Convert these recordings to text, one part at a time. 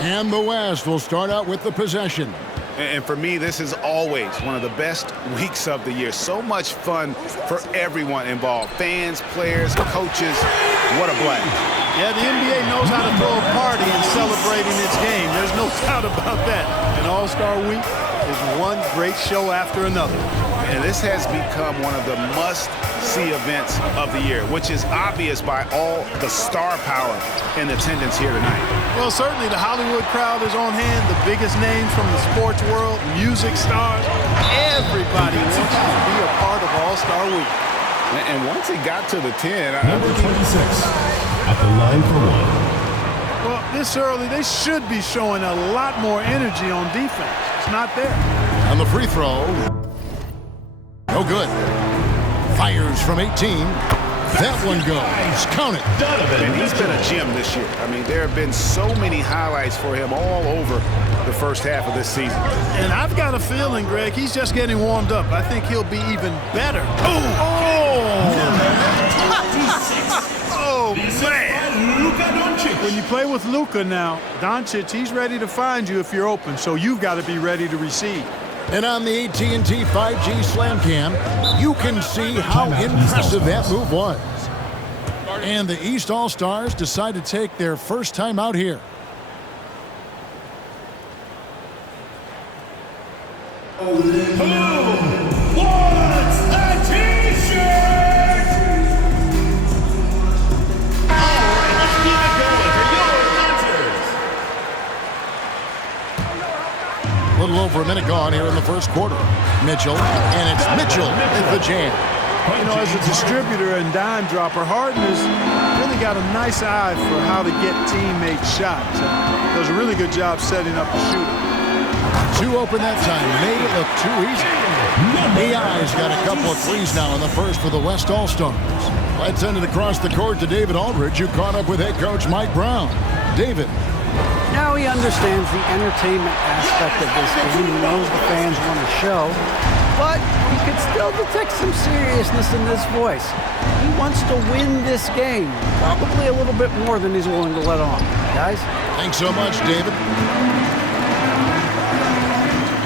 And the West will start out with the possession. And for me, this is always one of the best weeks of the year. So much fun for everyone involved. Fans, players, coaches. What a blast. Yeah, the NBA knows how to throw a party in celebrating its game. There's no doubt about that. And All-Star Week is one great show after another. And this has become one of the must-see events of the year, which is obvious by all the star power in attendance here tonight. Well, certainly the Hollywood crowd is on hand, the biggest names from the sports world, music stars. Everybody wants to be a part of All-Star Week. And once it got to the 10, Number 26 at the line for one. Well, this early, they should be showing a lot more energy on defense. It's not there. On the free throw. No good. Fires from 18. That one goes. Count it. And he's been a gem this year. I mean, there have been so many highlights for him all over the first half of this season. And I've got a feeling, Greg, he's just getting warmed up. I think he'll be even better. Oh, man. Luka Doncic. When you play with Luka now, Doncic, he's ready to find you if you're open, so you've got to be ready to receive. And on the AT&T 5G Slam Cam, you can see how impressive that move was. And the East All-Stars decide to take their first time out here. A little over a minute gone here in the first quarter. Mitchell, and it's Mitchell with the jam. You know, as a distributor and dime dropper, Harden has really got a nice eye for how to get teammate shots. Does a really good job setting up the shooter. Two open that time. Made it look too easy. AI's got a couple of threes now in the first for the West All-Stars. Let's send it across the court to David Aldridge, who caught up with head coach Mike Brown. David. Now he understands the entertainment aspect of this game. He knows the fans want to show, but he could still detect some seriousness in this voice. He wants to win this game, probably a little bit more than he's willing to let on. Guys? Thanks so much, David.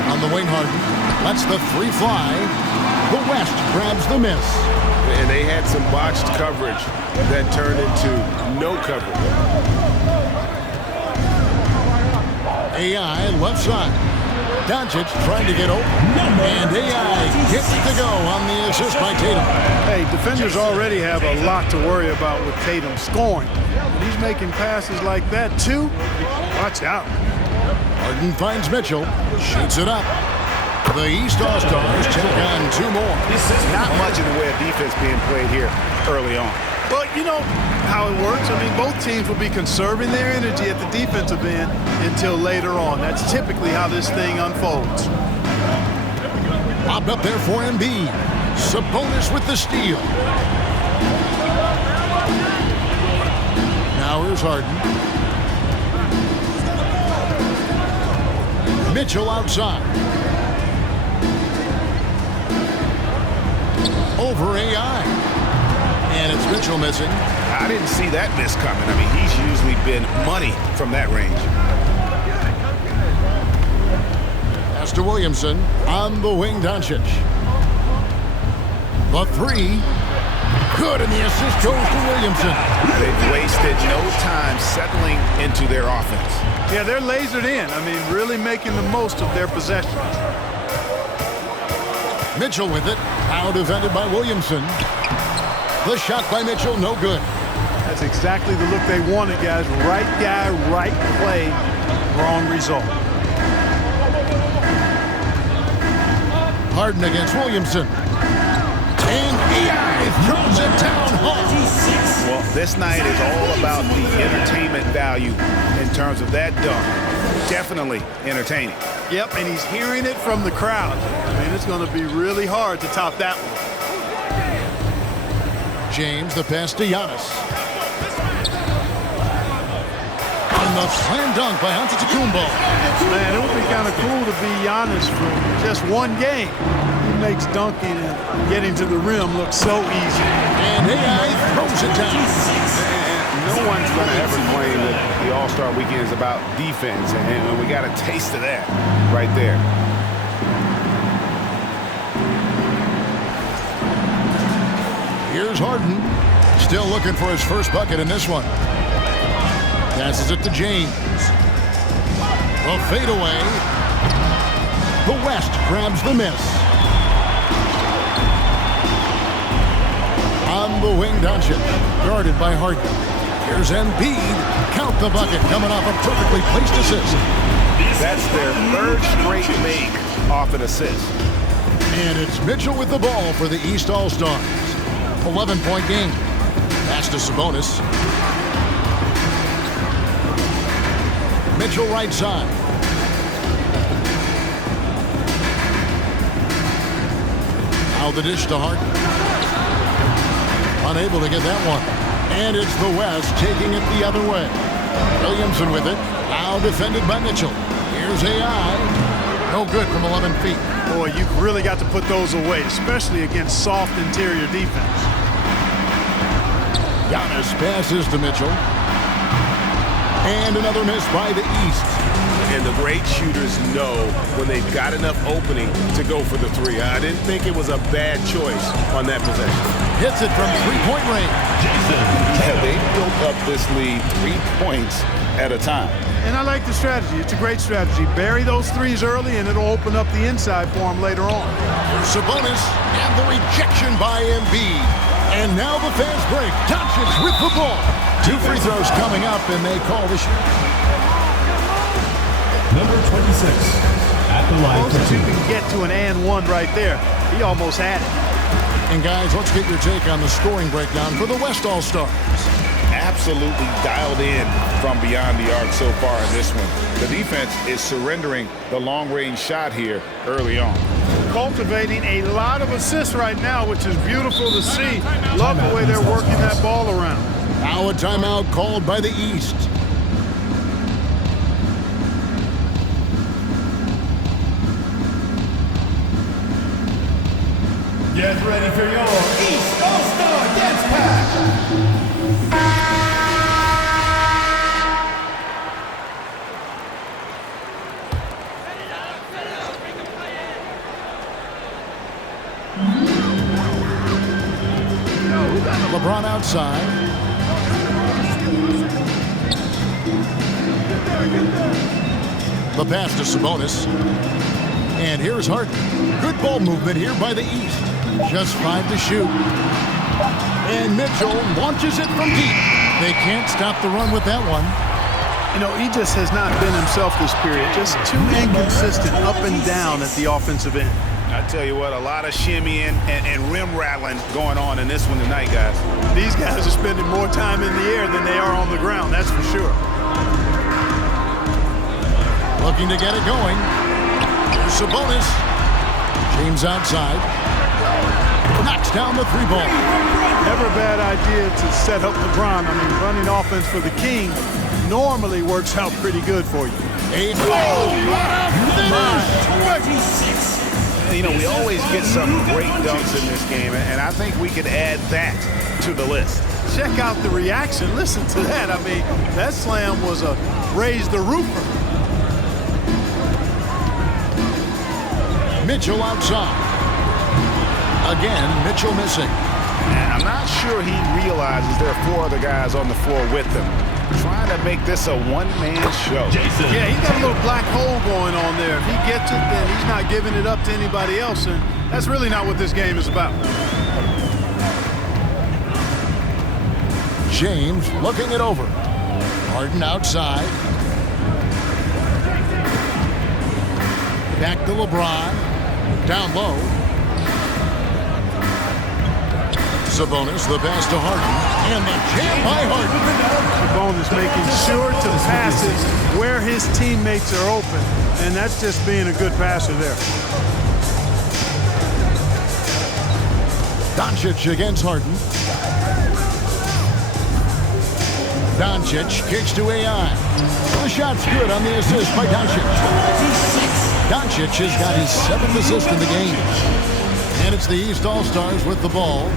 On the wing, Harden lets the three fly. The West grabs the miss. And they had some botched coverage that turned into no coverage. AI left side. Doncic trying to get open. And AI gets to go on the assist by Tatum. Hey, defenders already have a lot to worry about with Tatum scoring. When he's making passes like that, too, watch out. Harden finds Mitchell. Shoots it up. The East All-Stars check on two more. Not much in the way of defense being played here early on. But you know how it works. I mean, both teams will be conserving their energy at the defensive end until later on. That's typically how this thing unfolds. Popped up there for Embiid. Sabonis with the steal. Now here's Harden. Mitchell outside. Over AI. And it's Mitchell missing. I didn't see that miss coming. I mean, he's usually been money from that range. Pass to Williamson. On the wing, Doncic. The three. Good, and the assist goes to Williamson. They've wasted no time settling into their offense. Yeah, they're lasered in. I mean, really making the most of their possessions. Mitchell with it. Now defended by Williamson. The shot by Mitchell, no good. That's exactly the look they wanted, guys. Right guy, right play, wrong result. Harden against Williamson. And AI throws it down hard. Well, this night is all about the entertainment value in terms of that dunk. Definitely entertaining. Yep, and he's hearing it from the crowd. I mean, it's going to be really hard to top that one. James, the pass to Giannis. And the slam dunk by Antetokounmpo. Man, it would be kind of cool to be Giannis for just one game. He makes dunking and getting to the rim look so easy. And AI throws it down. no one's going to ever claim that the All-Star Weekend is about defense, and we got a taste of that right there. Here's Harden, still looking for his first bucket in this one. Passes it to James. A fadeaway. The West grabs the miss. On the wing, Doncic, guarded by Harden. Here's Embiid. Count the bucket, coming off a perfectly placed assist. That's their third straight make off an assist. And it's Mitchell with the ball for the East All-Stars. 11-point game. Pass to Sabonis. Mitchell right side. Now the dish to Harden. Unable to get that one. And it's the West taking it the other way. Williamson with it. Now defended by Mitchell. Here's AI. No good from 11 feet. Boy, you've really got to put those away, especially against soft interior defense. Giannis passes to Mitchell. And another miss by the East. And the great shooters know when they've got enough opening to go for the three. I didn't think it was a bad choice on that possession. Hits it from three-point range. Yeah, they built up this lead 3 points at a time. And I like the strategy. It's a great strategy. Bury those threes early, and it'll open up the inside for them later on. Sabonis and the rejection by Embiid. And now the fans break. Doncic with the ball. 2 free throws coming up, and they call the shot. Number 26 at the line for If you 2. can get to an and one right there, he almost had it. And guys, let's get your take on the scoring breakdown for the West All-Stars. Absolutely dialed in from beyond the arc so far in this one. The defense is surrendering the long-range shot here early on. Cultivating a lot of assists right now, which is beautiful to see. Love the way they're working that ball around. Now a timeout called by the East. Get ready for your East All-Star Dance Pack. LeBron outside. The pass to Sabonis. And here's Harden. Good ball movement here by the East. Just 5 to shoot. And Mitchell launches it from deep. They can't stop the run with that one. You know, he just has not been himself this period. Just too inconsistent up and down at the offensive end. I tell you what, a lot of shimmying and rim rattling going on in this one tonight, guys. These guys are spending more time in the air than they are on the ground, that's for sure. Looking to get it going. Here's Sabonis. James outside. Knocks down the 3-ball. Never a bad idea to set up LeBron. I mean, running offense for the King normally works out pretty good for you. What a finish! You know, we always get some great dunks in this game, and I think we could add that to the list. Check out the reaction. Listen to that. I mean, that slam was a raise the roofer. Mitchell outside. Again, Mitchell missing. And I'm not sure he realizes there are 4 other guys on the floor with him. Trying to make this a one-man show. Yeah, he's got a little black hole going on there. If he gets it, then he's not giving it up to anybody else, and that's really not what this game is about. James looking it over. Harden outside. Back to LeBron. Down low. Sabonis, the pass to Harden. And the jam by Harden. Sabonis making sure to pass it where his teammates are open, and that's just being a good passer there. Doncic against Harden. Doncic kicks to AI. The shot's good on the assist by Doncic. Doncic has got his 7th assist in the game. And it's the East All-Stars with the ball.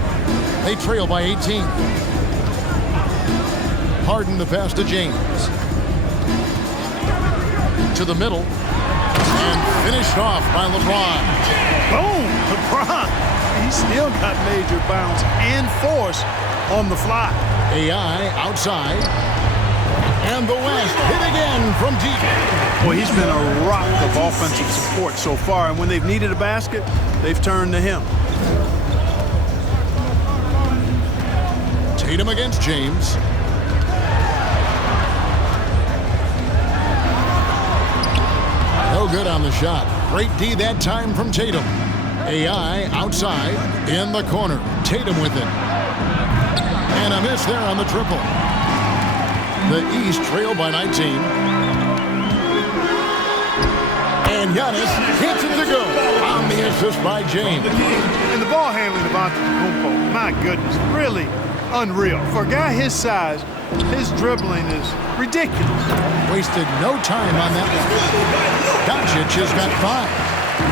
They trail by 18. Harden the pass to James. To the middle. And finished off by LeBron. Boom! LeBron. He still got major bounce and force on the fly. AI outside. And the West hit again from deep. Well, he's been a rock of offensive support so far, and when they've needed a basket, they've turned to him. Tatum against James. No good on the shot. Great D that time from Tatum. AI outside in the corner. Tatum with it. And a miss there on the triple. The East trail by 19. And Giannis hits it to go on the assist by James. And the ball handling of Antetokounmpo, my goodness, really unreal. For a guy his size, his dribbling is ridiculous. Wasted no time on that one. Doncic has got 5.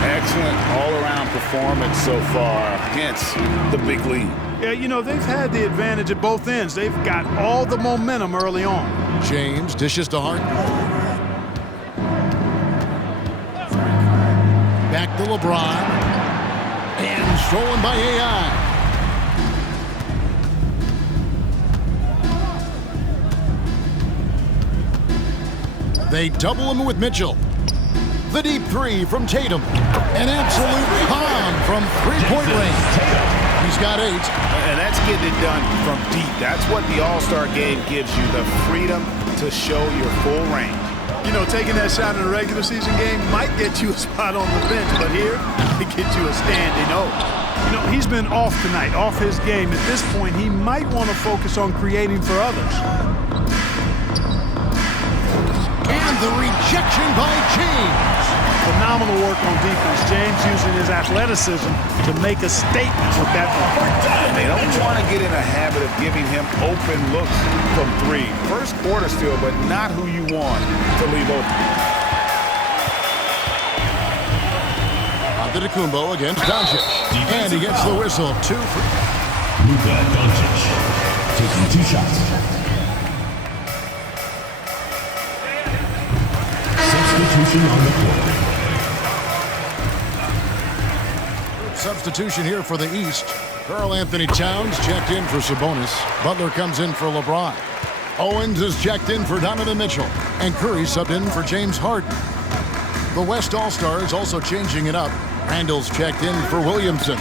Excellent all-around performance so far, hence the big lead. Yeah, you know, they've had the advantage at both ends. They've got all the momentum early on. James dishes to Harden. Back to LeBron. And stolen by AI. They double him with Mitchell. The deep three from Tatum. An absolute bomb from three-point range. He's got 8. And that's getting it done from deep. That's what the All-Star game gives you, the freedom to show your full range. You know, taking that shot in a regular season game might get you a spot on the bench, but here, it gets you a standing O. You know, he's been off tonight, off his game. At this point, he might want to focus on creating for others. And the rejection by James. Phenomenal work on defense. James using his athleticism to make a statement with that one. And they don't want to get in a habit of giving him open looks from 3. First quarter still, but not who you want to leave open. Antetokounmpo against Doncic. And he gets the whistle. 2 for Luka Doncic taking 2 shots. Substitution on the court. Substitution here for the East. Karl Anthony Towns checked in for Sabonis. Butler comes in for LeBron. Owens is checked in for Donovan Mitchell. And Curry subbed in for James Harden. The West All-Stars also changing it up. Randall's checked in for Williamson.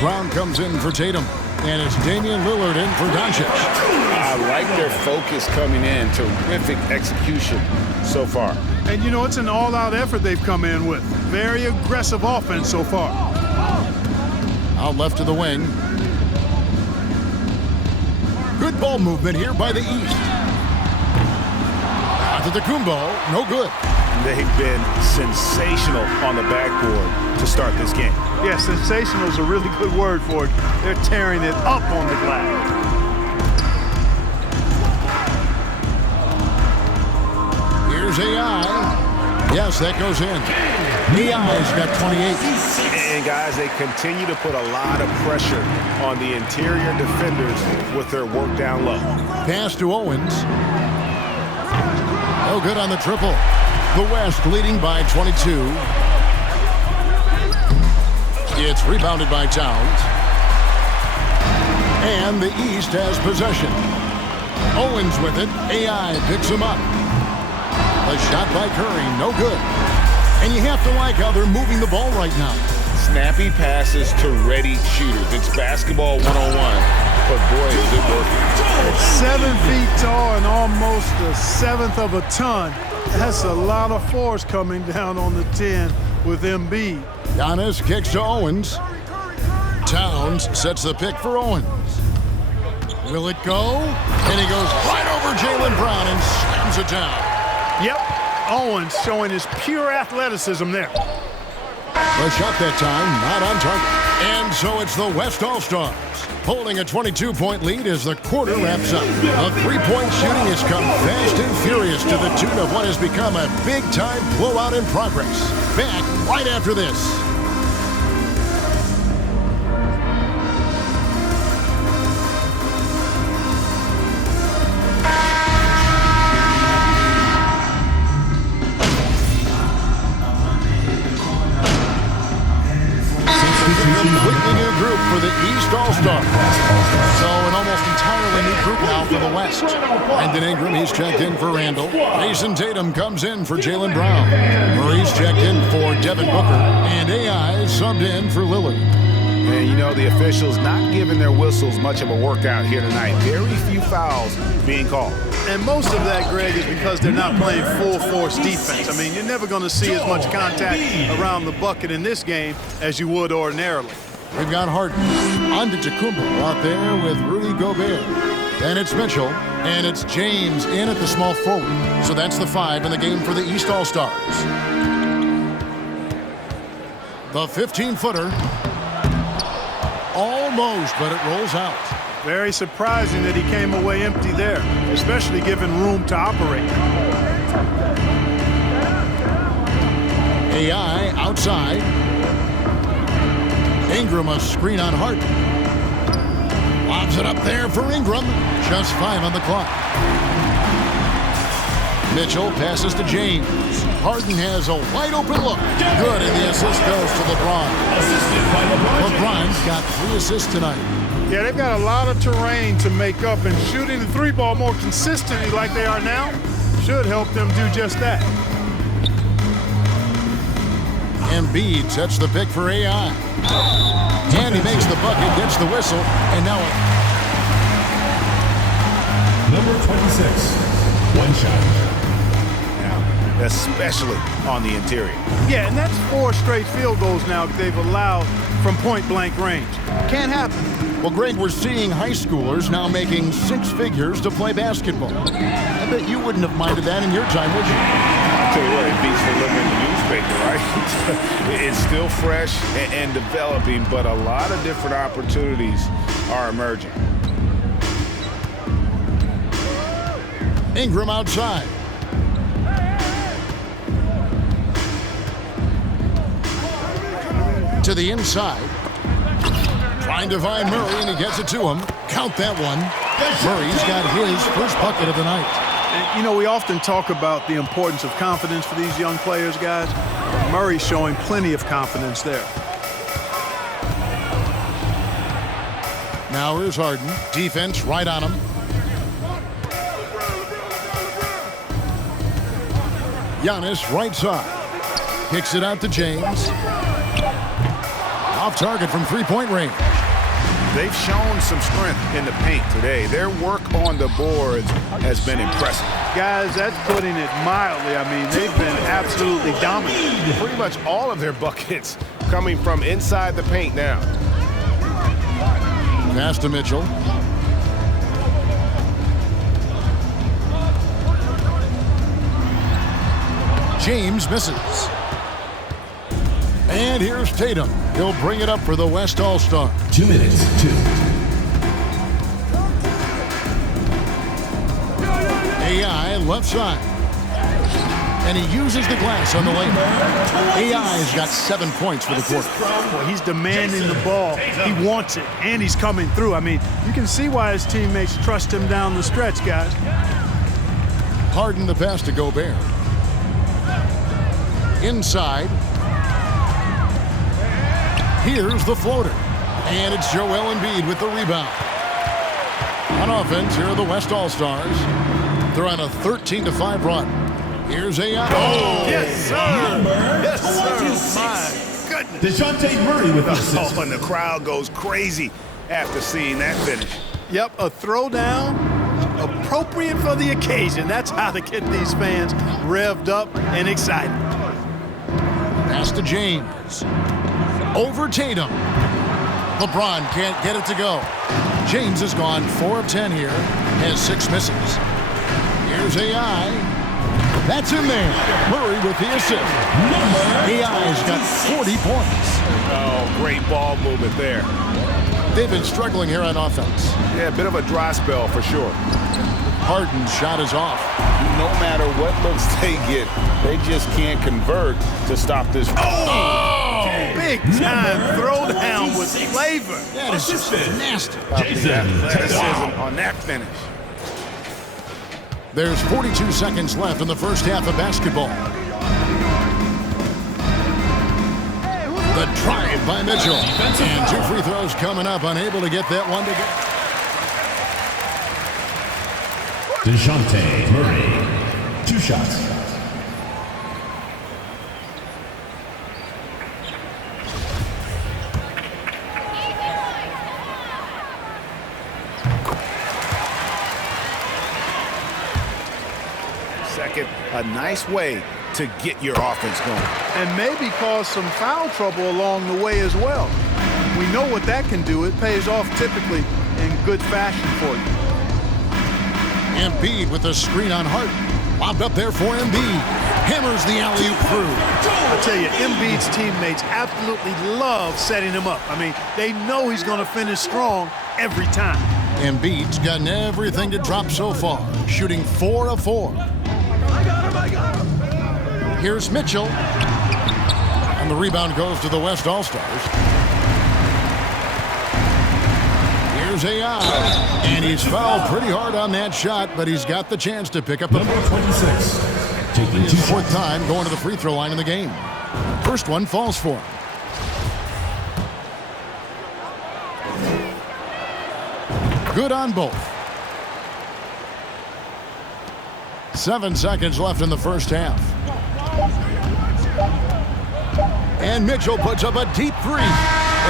Brown comes in for Tatum. And it's Damian Lillard in for Doncic. I like their focus coming in. Terrific execution so far. And, you know, it's an all-out effort they've come in with. Very aggressive offense so far. Out left to the wing. Good ball movement here by the East. Antetokounmpo, no good. They've been sensational on the backboard to start this game. Yeah, sensational is a really good word for it. They're tearing it up on the glass. Here's AI. Yes, that goes in. AI's got 28. And guys, they continue to put a lot of pressure on the interior defenders with their work down low. Pass to Owens. No good on the triple. The West leading by 22. It's rebounded by Towns. And the East has possession. Owens with it. AI picks him up. A shot by Curry, no good. And you have to like how they're moving the ball right now. Snappy passes to ready shooters. It's basketball 101, but boy, is it working. At 7 feet tall and almost a 1/7 of a ton, that's a lot of force coming down on the 10 with Embiid. Giannis kicks to Owens. Towns sets the pick for Owens. Will it go? And he goes right over Jaylen Brown and slams it down. Yep, Owens showing his pure athleticism there. The shot that time, not on target. And so it's the West All-Stars holding a 22-point lead as the quarter wraps up. The three-point shooting has come fast and furious to the tune of what has become a big-time blowout in progress. Back right after this. West. Brandon Ingram, he's checked in for Randall. Jason Tatum comes in for Jaylen Brown. Murray's checked in for Devin Booker. And AI subbed in for Lillard. And you know, the officials not giving their whistles much of a workout here tonight. Very few fouls being called. And most of that, Greg, is because they're not playing full-force defense. I mean, you're never going to see as much contact around the bucket in this game as you would ordinarily. We've got Harden. Antetokounmpo out there with Rudy Gobert. Then it's Mitchell, and it's James in at the small forward. So that's the 5 in the game for the East All-Stars. The 15-footer. Almost, but it rolls out. Very surprising that he came away empty there, especially given room to operate. AI outside. Ingram a screen on Harden. Lobs it up there for Ingram. Just 5 on the clock. Mitchell passes to James. Harden has a wide open look. Good, and the assist goes to LeBron. LeBron's got 3 assists tonight. Yeah, they've got a lot of terrain to make up, and shooting the 3-ball more consistently like they are now should help them do just that. Embiid sets the pick for AI. And he makes the bucket, gets the whistle, and now Number 26, one shot. Especially on the interior. Yeah, and that's 4 straight field goals now they've allowed from point-blank range. Can't happen. Well, Greg, we're seeing high schoolers now making 6 figures to play basketball. I bet you wouldn't have minded that in your time, would you? I'll tell you what, it beats the living newspaper, right? It's still fresh and developing, but a lot of different opportunities are emerging. Ingram outside. To the inside. Trying to find Murray, and he gets it to him. Count that one. Murray's got his first bucket of the night. And, you know, we often talk about the importance of confidence for these young players, guys. Murray's showing plenty of confidence there. Now here's Harden. Defense right on him. Giannis right side. Kicks it out to James. Off target from three-point range. They've shown some strength in the paint today. Their work on the boards has been impressive. Guys, that's putting it mildly. I mean, they've been absolutely dominant. Pretty much all of their buckets coming from inside the paint now. Pass to Mitchell. James misses. And here's Tatum. He'll bring it up for the West All-Star. 2 minutes, 2. AI left side. And he uses the glass on the layup. AI's got 7 points for the quarter. Well, he's demanding the ball. He wants it, and he's coming through. I mean, you can see why his teammates trust him down the stretch, guys. Harden the pass to Gobert. Inside. Here's the floater. And it's Joel Embiid with the rebound. On offense, here are the West All-Stars. They're on a 13-5 run. Here's AI. Oh, yes, sir. Yes, sir. My goodness. DeJounte Murray with the assist. Oh, and the crowd goes crazy after seeing that finish. Yep, a throwdown appropriate for the occasion. That's how to get these fans revved up and excited. Pass to James. Over Tatum. LeBron can't get it to go. James has gone 4 of 10 here. Has 6 misses. Here's AI. That's in there. Murray with the assist. AI's got 40 points. Oh, great ball movement there. They've been struggling here on offense. Yeah, a bit of a dry spell for sure. Harden's shot is off. No matter what looks they get, they just can't convert to stop this. Big time throwdown with flavor. That is just nasty. Athleticism on that finish. There's 42 seconds left in the first half of basketball. The drive by Mitchell. And 2 free throws coming up, unable to get that one to go. DeJounte Murray. 2 shots. Second, a nice way to get your offense going. And maybe cause some foul trouble along the way as well. We know what that can do. It pays off typically in good fashion for you. Embiid with a screen on Harden. Lobbed up there for Embiid. Hammers the alley-oop through. I tell you, Embiid's teammates absolutely love setting him up. I mean, they know he's going to finish strong every time. Embiid's gotten everything to drop so far, shooting 4 of 4. Here's Mitchell. And the rebound goes to the West All-Stars. Here's AI. And he's fouled pretty hard on that shot, but he's got the chance to pick up the Number 26. Taking 2 his 4th shots. time going to the free throw line in the game. First one falls for him. Good on both. 7 seconds left in the first half. And Mitchell puts up a deep 3.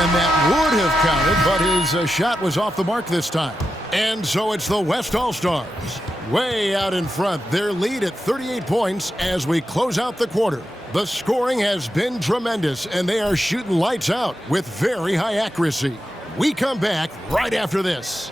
And that would have counted, but his shot was off the mark this time. And so it's the West All-Stars. Way out in front. Their lead at 38 points as we close out the quarter. The scoring has been tremendous, and they are shooting lights out with very high accuracy. We come back right after this.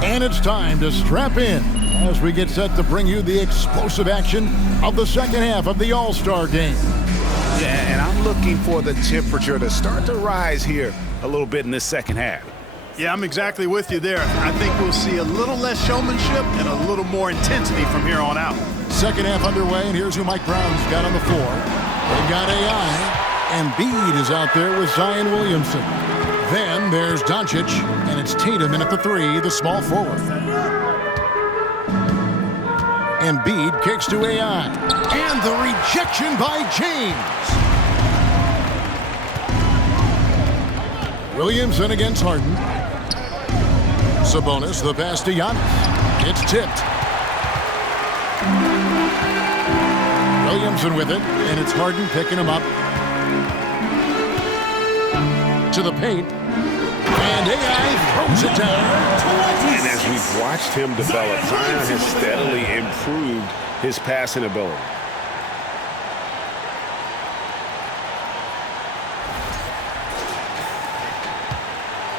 And it's time to strap in as we get set to bring you the explosive action of the second half of the All-Star game. Yeah, and I'm looking for the temperature to start to rise here a little bit in this second half. Yeah, I'm exactly with you there. I think we'll see a little less showmanship and a little more intensity from here on out. Second half underway, and here's who Mike Brown's got on the floor. They've got AI, and Embiid is out there with Zion Williamson. Then there's Doncic, and it's Tatum in at the 3, the small forward. Embiid kicks to AI, and the rejection by James. Williamson against Harden. Sabonis, the pass to Giannis. It's tipped. Williamson with it, and it's Harden picking him up. To the paint. And AI throws it down. And as we've watched him develop, Zion has steadily improved his passing ability.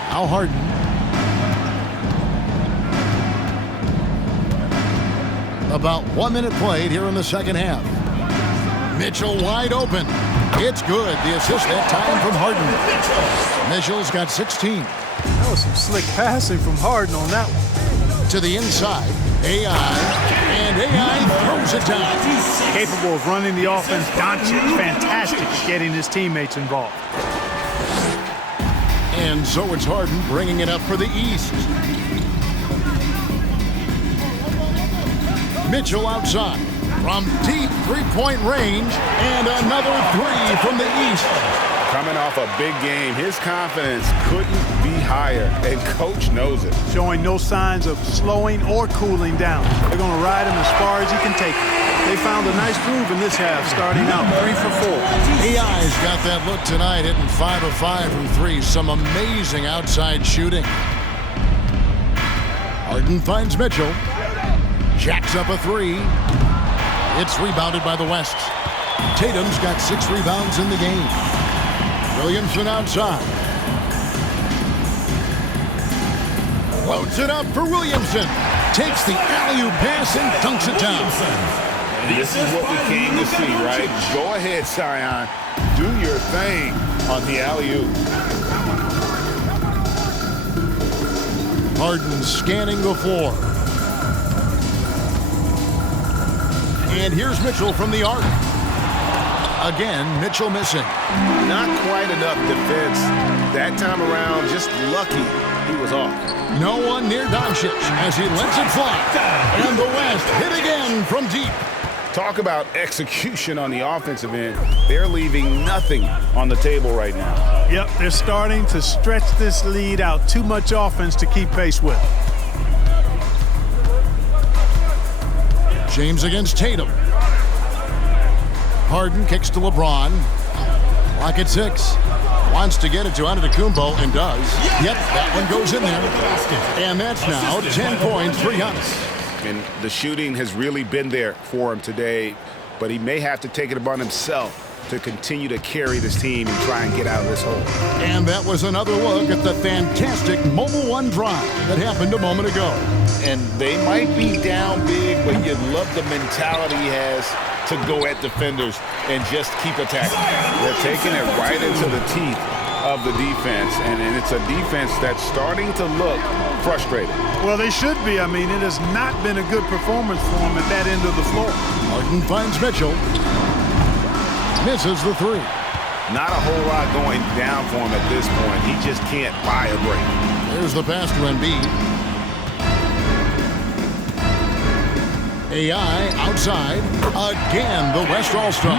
Now Harden. About 1 minute played here in the second half. Mitchell wide open. It's good. The assist that time from Harden. Mitchell's got 16. That was some slick passing from Harden on that one. To the inside. AI. And AI throws it down. Capable of running the offense. Doncic, fantastic at getting his teammates involved. And so it's Harden bringing it up for the East. Mitchell outside from deep three-point range, and another 3 from the East. Coming off a big game, his confidence couldn't be higher, and coach knows it. Showing no signs of slowing or cooling down. They're going to ride him as far as he can take him. They found a nice groove in this half, starting out 3 for 4. AI's got that look tonight, hitting 5 of 5 from 3. Some amazing outside shooting. Harden finds Mitchell. Jacks up a 3. It's rebounded by the West. Tatum's got 6 rebounds in the game. Williamson outside. Loads it up for Williamson. Takes the alley-oop pass and dunks it down. This is what we came to see, right? Go ahead, Zion. Do your thing on the alley-oop. Harden scanning the floor. And here's Mitchell from the arc. Again, Mitchell missing. Not quite enough defense. That time around, just lucky he was off. No one near Doncic as he lets it fly. And the West hit again from deep. Talk about execution on the offensive end. They're leaving nothing on the table right now. Yep, they're starting to stretch this lead out. Too much offense to keep pace with. James against Tatum. Harden kicks to LeBron. Clock at 6. Wants to get it to Antetokounmpo and does. Yep, that one goes in there. And that's now 10 points for Giannis. And the shooting has really been there for him today, but he may have to take it upon himself to continue to carry this team and try and get out of this hole. And that was another look at the fantastic Mobile One drive that happened a moment ago. And they might be down big, but you love the mentality he has to go at defenders and just keep attacking. They're taking it right into the teeth of the defense, and it's a defense that's starting to look frustrated. Well, they should be. I mean, it has not been a good performance for them at that end of the floor. Harden finds Mitchell. Misses the three. Not a whole lot going down for him at this point. He just can't buy a break. There's the pass to Embiid. AI outside. Again, the West All-Star.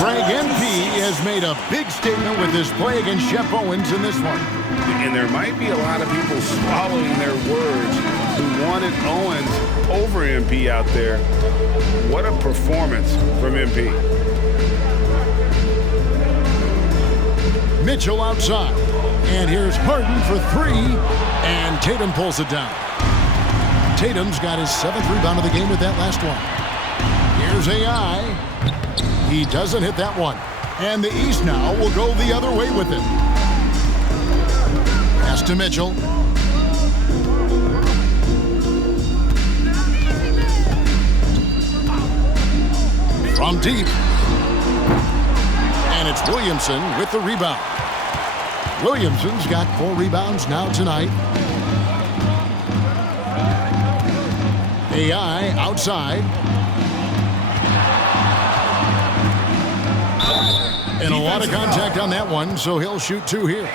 Greg MP has made a big statement with his play against Shep Owens in this one. And there might be a lot of people swallowing their words who wanted Owens over MP out there. What a performance from MP. Mitchell outside. And here's Harden for three. And Tatum pulls it down. Tatum's got his 7th rebound of the game with that last one. Here's AI. He doesn't hit that one. And the East now will go the other way with it. Pass to Mitchell. From deep. And it's Williamson with the rebound. Williamson's got 4 rebounds now tonight. AI outside. And a lot of contact on that one, so he'll shoot 2 here.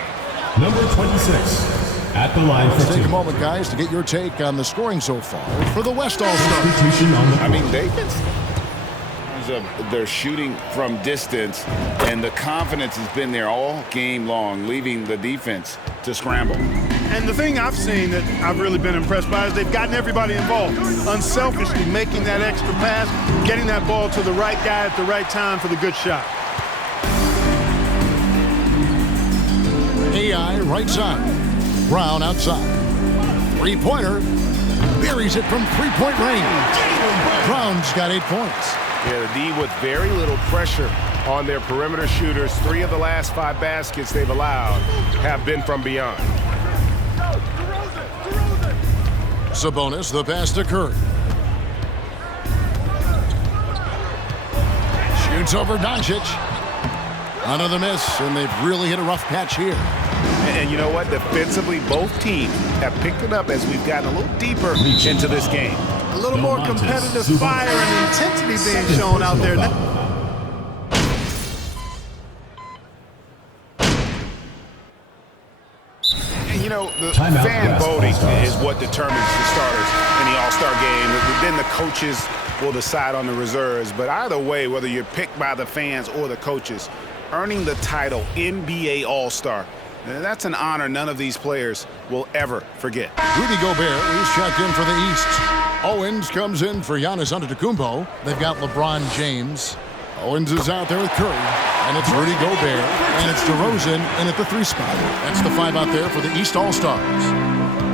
Number 26 at the line Let's for take 2. a moment, guys, to get your take on the scoring so far for the West All-Stars. Substitution on the I mean, they've been they're shooting from distance, and the confidence has been there all game long, leaving the defense to scramble. And the thing I've seen that I've really been impressed by is they've gotten everybody involved. Unselfishly making that extra pass, getting that ball to the right guy at the right time for the good shot. AI right side. Brown outside. Three-pointer. Buries it from three-point range. Brown's got 8 points. Yeah, the D with very little pressure on their perimeter shooters. 3 of the last 5 baskets they've allowed have been from beyond. Sabonis, the pass to Curry. Shoots over Doncic. Another miss, and they've really hit a rough patch here. And you know what? Defensively, both teams have picked it up as we've gotten a little deeper into this game. A little more competitive fire and intensity being shown out there. And you know, the Timeout, fan yes, voting All-Stars. is what determines the starters in the All-Star game. Then the coaches will decide on the reserves. But either way, whether you're picked by the fans or the coaches, earning the title NBA All-Star, that's an honor none of these players will ever forget. Rudy Gobert is checked in for the East. Owens comes in for Giannis Antetokounmpo. They've got LeBron James. Owens is out there with Curry. And it's Rudy Gobert. And it's DeRozan in at the 3 spot. That's the 5 out there for the East All-Stars.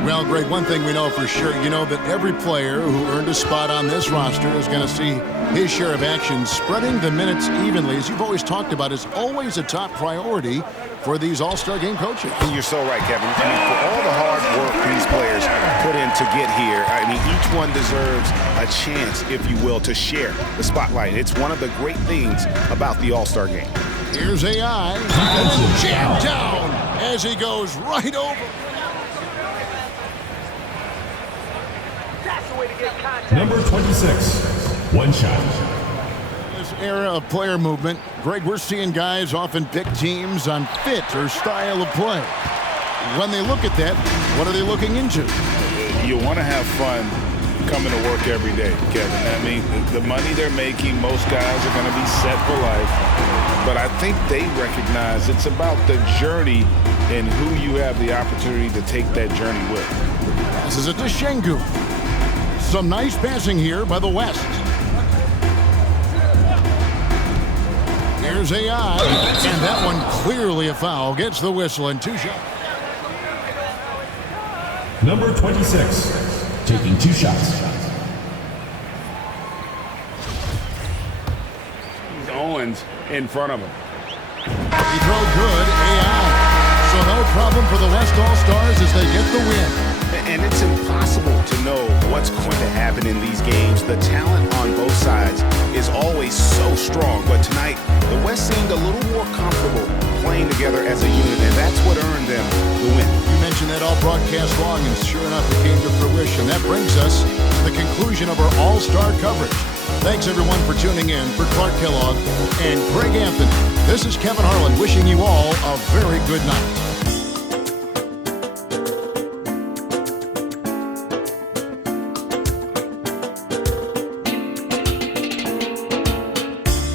Well, Greg, one thing we know for sure, you know that every player who earned a spot on this roster is going to see his share of action. Spreading the minutes evenly, as you've always talked about, is always a top priority for these All-Star game coaches. And you're so right, Kevin. I mean, for all the hard work these players put in to get here, I mean, each one deserves a chance, if you will, to share the spotlight. It's one of the great things about the All-Star game. Here's AI. Jammed down as he goes right over. Number 26, one shot. This era of player movement, Greg, we're seeing guys often pick teams on fit or style of play. When they look at that, what are they looking into? You want to have fun coming to work every day, Kevin. I mean, the money they're making, most guys are going to be set for life. But I think they recognize it's about the journey and who you have the opportunity to take that journey with. This is a Shengun. Some nice passing here by the West. Here's AI, and that one clearly a foul. Gets the whistle and 2 shots. Number 26, taking 2 shots. Owens in front of him. He throw good, AI. So no problem for the West All-Stars as they get the win. And it's impossible to know what's going to happen in these games. The talent on both sides is always so strong. But tonight, the West seemed a little more comfortable playing together as a unit, and that's what earned them the win. You mentioned that all broadcast long, and sure enough, it came to fruition. That brings us to the conclusion of our All-Star coverage. Thanks, everyone, for tuning in. For Clark Kellogg and Greg Anthony, this is Kevin Harlan wishing you all a very good night.